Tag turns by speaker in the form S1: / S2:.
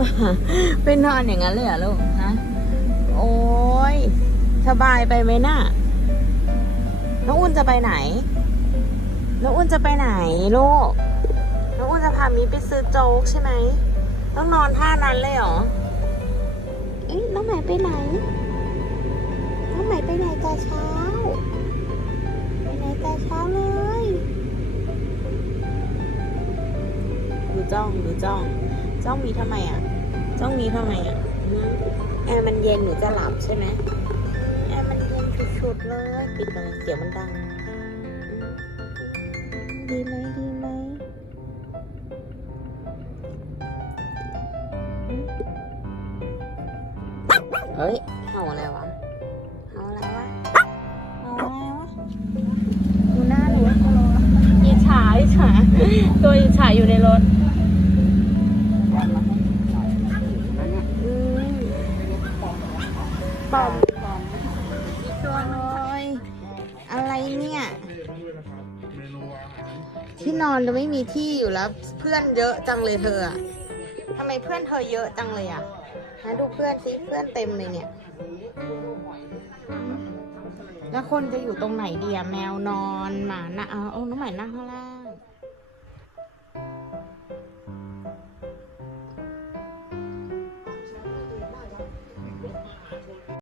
S1: มาไปนอนอย่างนั้นเลยเหรอลูกฮะโอ้ยสบายไปไหมน่ะน้องอุ่นจะไปไหน น้องอุ่นจะไปไหนลูก น้องอุ่นจะพามีไปซื้อโจ๊กใช่ไหม ต้องนอนท่านั้นเลยเหรอ เอ๊ะน้องใหม่ไปไหน น้องใหม่ไปไหนแต่เช้า ไปไหนแต่เช้าเลย ดูจ้องดูจ้อง จ้องมีทำไมอะ จ้องมีทำไมอะหือแอร์มันเย็นหนูจะหลับใช่ไหมแอร์มันเย็นชุดๆเลยปิดเลยเสียงมันดังอืมดีไหมดีไหมอืมเฮ้ยเห่าอะไรวะเห่าอะไรวะเห่าอะไรวะดูหน้าหนูอิจฉาอิจฉาตัวอิจฉาอยู่ในรถอืม ปอมอีตัวน้อย อะไรเนี่ย ที่นอนจะไม่มีที่อยู่แล้ว เพื่อนเยอะจังเลยเธออะทำไมเพื่อนเธอเยอะจังเลยอะฮะดูเพื่อนสิเพื่อนเต็มเลยเนี่ย แล้วคนจะอยู่ตรงไหนเดีอะแมวนอนหมานะเอาเอาน้องใหม่นั่งข้างล่าง